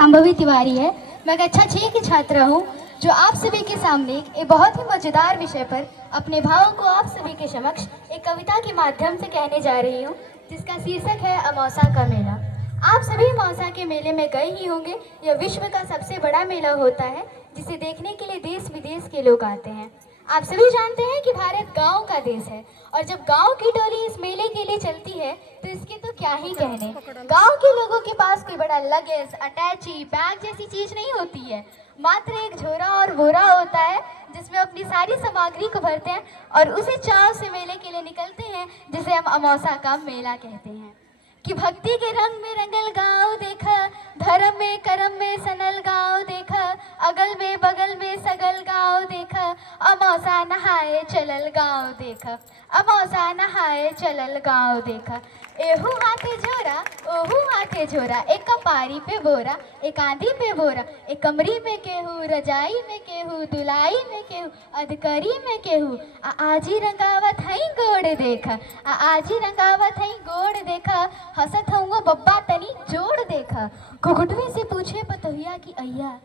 संभवी तिवारी है। मैं कक्षा 6 की छात्रा हूँ जो आप सभी के सामने एक बहुत ही मजेदार विषय पर अपने भावों को आप सभी के समक्ष एक कविता के माध्यम से कहने जा रही हूँ, जिसका शीर्षक है अमावस्या का मेला। आप सभी अमावस्या के मेले में गए ही होंगे। यह विश्व का सबसे बड़ा मेला होता है जिसे देखने के लिए देश विदेश के लोग आते हैं। आप सभी जानते हैं कि भारत गांव का देश है और जब गांव की टोली इस मेले के लिए चलती है तो इसके तो क्या ही कहने। गांव के लोगों के पास कोई बड़ा लगेज, अटैची, बैग जैसी चीज नहीं होती है, मात्र एक झोरा और बोरा होता है जिसमें अपनी सारी सामग्री को भरते हैं और उसे चाव से मेले के लिए निकलते हैं, जिसे हम अमावस्या का मेला कहते हैं। कि भक्ति के रंग में रंगल गाँव देखा, धर्म में कर्म में सनल गाँव देखा, अगल में बगल में सगल गाँव देखा, अमावस्या नहाए चलल गाँव देखा, अमावस्या नहाए चलल गाँव देखा। एहू हाथे झोरा ओहू हाथे झोरा, एक कपारी पे बोरा एक आंधी पे बोरा, एक कमरी में केहू, रजाई में केहू, दुलाई में केहू, अधकरी में केहू, आजी रंगावत हई गोड़ देखा, आजी रंगावत हई गोड़ देखा, हसत हूँ बब्बा तनी जोड़ देखा। घुघुटवे से पूछे पतोहिया की अय्या,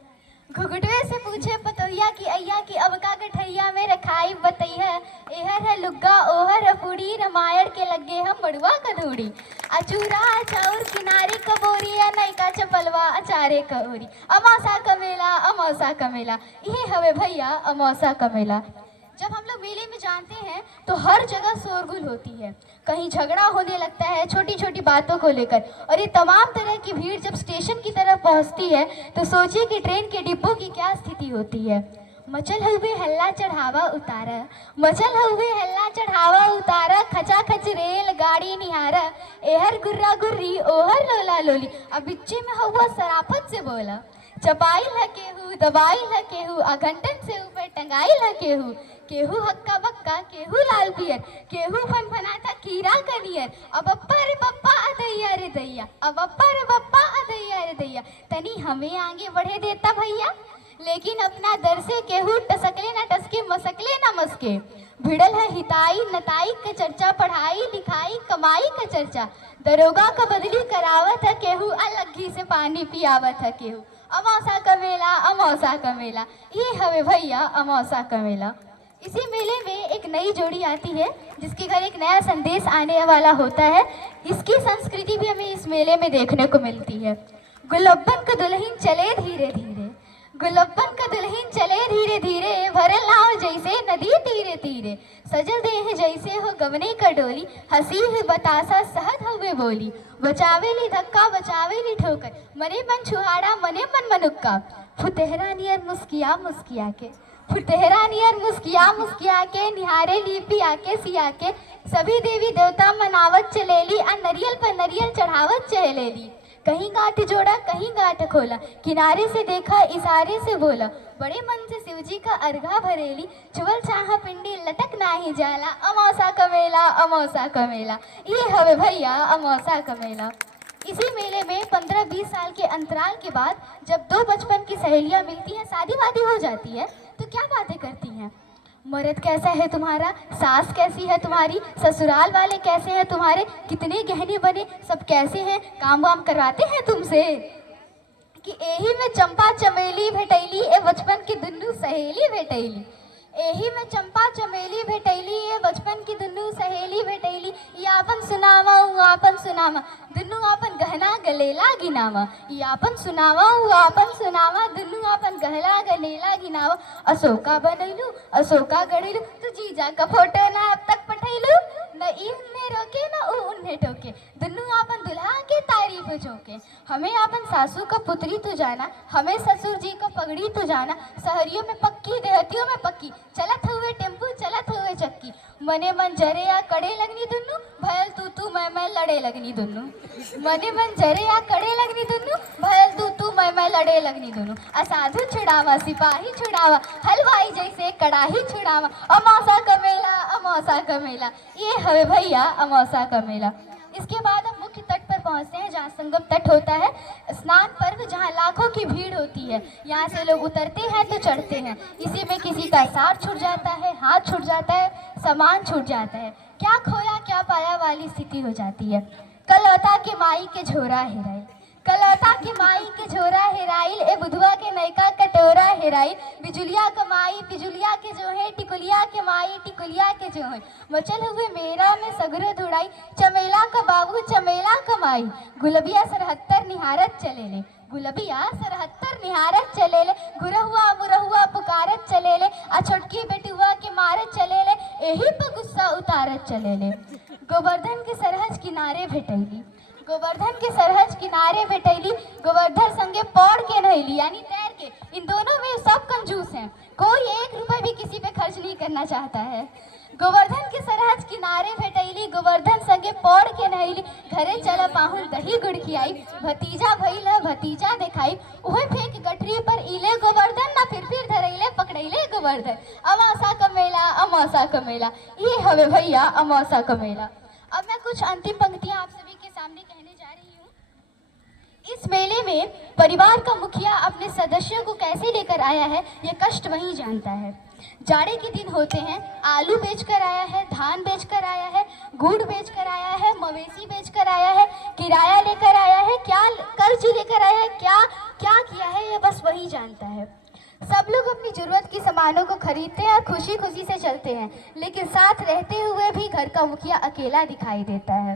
घुघुटवे से पूछे पतोहिया की अय्या की अब का गठैया में रखाई बतैया, एहर है लुग्गा ओहर है पूड़ी, रामायण के लगे हम मड़ुआ कधूड़ी, अचूरा अचाउर किनारे कबोरिया, नैका चपलवा अचारे कौरी। अमावस्या का मेला, अमावस्या का मेला, ये हवे भैया अमावस्या का मेला। जब हम लोग मेले में जानते हैं तो हर जगह शोरगुल होती है, कहीं झगड़ा होने लगता है छोटी छोटी बातों को लेकर, और ये तमाम तरह की भीड़ जब स्टेशन की तरफ पहुंचती है तो सोचिए कि ट्रेन के डिब्बों की क्या स्थिति होती है। मचल हुए हल्ला चढ़ावा उतारा, मचल हुए हल्ला चढ़ावा उतारा, खचा खच रेल गाड़ी निहारा, एहर गुर्रा गुर्री ओहर लोला लोली, अब बिच्चे में हुआ सराफत से बोला, चपाई लकेहू दबाई लकेहू, अघंटन से ऊपर टंगाई लकेहू, केहू हक्का बक्का केहू लाल पियर, केहू फनफनाता कीड़ा कनियर, अब अप्पा रे बप्पा अदैया रे दैया, अब अप्पा रे बप्पा अदैया रे दैया। तनी हमें आगे बढ़े देता भैया, लेकिन अपना दर से केहू टसकले ना टसके, मसकले ना मसके। भिड़ल है हिताई नताई का चर्चा, पढ़ाई लिखाई कमाई का चर्चा, दरोगा का बदली करावत है केहू, अलग्घी से पानी पियावत है केहू। अमावस्या का मेला, अमावस्या का मेला, ये हवे भैया अमावस्या का मेला। इसी मेले में एक नई जोड़ी आती है जिसके घर एक नया संदेश आने वाला होता है। इसकी संस्कृति भी हमें इस मेले में देखने को मिलती है। गुलब्बन का दुल्हन चले धीरे धीरे, गुलब्बन का दुल्हन चले धीरे धीरे, भरल नाव जैसे नदी तीरे तीरे, सजल देह जैसे हो गवने का डोली, हंसी हुई बतासा सहज हुए बोली, बचावेली धक्का बचावेली ठोकर, मने मन छुहाड़ा मने मन मनुक्का, फुतेहरा नियर मुस्किया मुस्किया के, फुटेहरा नियर मुस्किया मुस्किया के, निहारे लीपी आके सिया के, सभी देवी देवता मनावत चलेली, नरियल पर नरियल चढ़ावत चलेली, कहीं गांठ जोड़ा कहीं गांठ खोला, किनारे से देखा इशारे से बोला, बड़े मन से शिवजी का अर्घा भरेली, चुवल चाहा पिंडी लटक नाही जाला। अमावस्या का मेला, अमावस्या का मेला, ये हवे भैया अमावस्या का मेला। इसी मेले में 15-20 साल के अंतराल के बाद जब दो बचपन की सहेलियां मिलती हैं, शादी वादी हो जाती है, तो क्या बातें करती हैं? मर्द कैसा है तुम्हारा, सास कैसी है तुम्हारी, ससुराल वाले कैसे हैं तुम्हारे, कितने गहने बने, सब कैसे हैं, काम वाम करवाते हैं तुमसे? कि एही में चंपा चमेली भेटैली, ए बचपन की दुन्नू सहेली भेटैली, एही में चंपा चमेली भेटैली, ए बचपन की दुन्नू सहेली भेटैली, ये आपन सुनावा उ आपन सुनावा, दुन्नू आपन गहना गलेला गिनावा, ये आपन सुनावा उ आपन सुनावा, दुन्नू आपन गहला गलेला गिनावा। अशोका बनैलू अशोका गढ़ैलू, तू जीजा का फोटो ना अब तक पठैलू, न ई उन्हें रोके न उ उन्हें टोके, दुन्नू आपन दुल्हा के तारीफ झोंके। हमें आपन सासू का पुत्री तू जाना, हमें ससुर जी का पगड़ी तू जाना, शहरियों में पक्की देहतियों में पक्की, चलत हुए टेम्पू चलत हुए चक्की, मने मन जरे या कड़े लगनी दुन्नू, भयल तू मैं लड़े लगनी दुन्नू, मने मन जरे या कड़े लगनी दुन्नू, भयल तू मैं लड़े लगनी दुन्नू, असाधु छुड़ावा सिपाही छुड़ावा, हलवाई जैसे कड़ाही छुड़ावा। अमावस्या का मेला, अमावस्या का मेला, ये हवे भैया अमावस्या का मेला। इसके बाद हम मुख्य तट पर पहुंचते हैं जहाँ संगम तट होता है, स्नान पर्व जहाँ लाखों की भीड़ होती है। यहाँ से लोग उतरते हैं तो चढ़ते हैं, इसी में किसी का सार छूट जाता है, हाथ छूट जाता है, सामान छूट जाता है, क्या खोया क्या पाया वाली स्थिति हो जाती है। कलौता के माई के झोरा हेराए, कलौता के माई के झोरा हेराए, के जो है टिकुलिया के माई टिकुलिया के जो है मचल हुए मेरा में सगरो धुड़ाई चमेला का बाबू चमेला का माई गुलबिया सरहत्तर निहारत चले ले गुलबिया सरहत्तर निहारत चले ले गुरहुआ मुरहुआ पुकारत चले ले आ छोटकी बेटुआ के मारत चले ले यही पर गुस्सा उतारत चले ले गोवर्धन के सरहज किनारे भेटैली गोवर्धन के सरहज किनारे भेटैली गोवर्धन संगे पौड़ के नहैली यानी तैर के। इन दोनों में सब कंजूस हैं, कोई 1 रुपए भी किसी पे खर्च नहीं करना चाहता है। गोवर्धन के सरहज किनारे भेटैली गोवर्धन संगे पौड़ के नहैली घरे चल पाहुन दही गुड़ खियाई भतीजा भइल भतीजा देखाई उहे फेंक गठरी पर इले गोवर्धन ना फिर धरैले पकड़ैले गोवर्धन अमासा का मेला ये हवे भैया अमासा का मेला। अब मैं कुछ अंतिम पंक्तियां आप सभी के सामने कहने जा रही हूँ। इस मेले में परिवार का मुखिया अपने सदस्यों को कैसे लेकर आया है ये कष्ट वही जानता है। जाड़े के दिन होते हैं, आलू बेचकर आया है, धान बेचकर आया है, गुड़ बेचकर आया है, मवेशी बेचकर आया है, किराया लेकर आया है, क्या कर्ज लेकर आया है, क्या क्या किया है ये बस वही जानता है। सब लोग अपनी जरूरत की सामानों को खरीदते हैं और खुशी खुशी से चलते हैं, लेकिन साथ रहते हुए भी घर का मुखिया अकेला दिखाई देता है।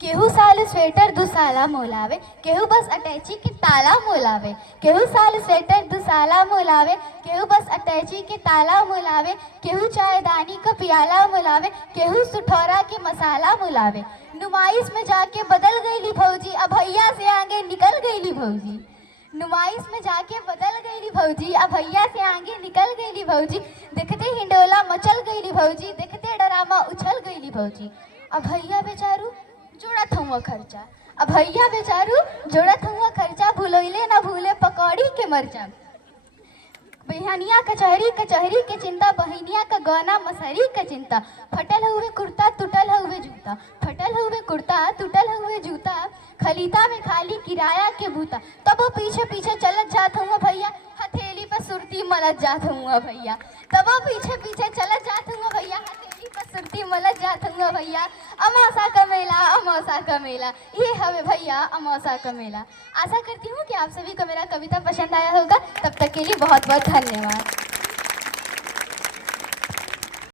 केहू साल स्वेटर दुसाला मोलावे केहू बस अटैची के ताला मोलावे केहू साल स्वेटर दुसाला मोलावे केहू बस अटैची के ताला मोलावे केहू चायदानी का पियाला मोलावे केहू सुठौरा के मसाला मोलावे नुमाइश में जाके बदल गईली भौजी अब भैया से आगे निकल गईली भौजी नुमाइश में जाके बदल गईली भौजी अब भैया से आगे निकल गईली भौजी देखते हिंडोला मचल गईली भौजी देखते डरामा उछल गईली भौजी अब भैया बेचारू जोड़त हुआ खर्चा अब भैया बेचारू जोड़त हुआ खर्चा भूलैले ना भूले पकौड़ी के मरचा बहनिया कचहरी कचहरी के चिंता बहनिया का गौना मसहरी का चिंता फटल हुए कुर्ता टूटल हुए जूता फटल हुए कुर्ता टूटल हुए जूता खलीता में खाली किराया के बूता तब वो पीछे पीछे चलत जात हुआ भैया हथेली पर सुरती मलत जात हुआ भैया तब वो पीछे पीछे चलत जात हुआ भैया हथेली पर सुरती मलत जात हुआ भैया अमासा का मेला ये हवे भैया अमासा का मेला। आशा करती हूँ कि आप सभी को मेरा कविता पसंद आया होगा। तब तक के लिए बहुत बहुत धन्यवाद।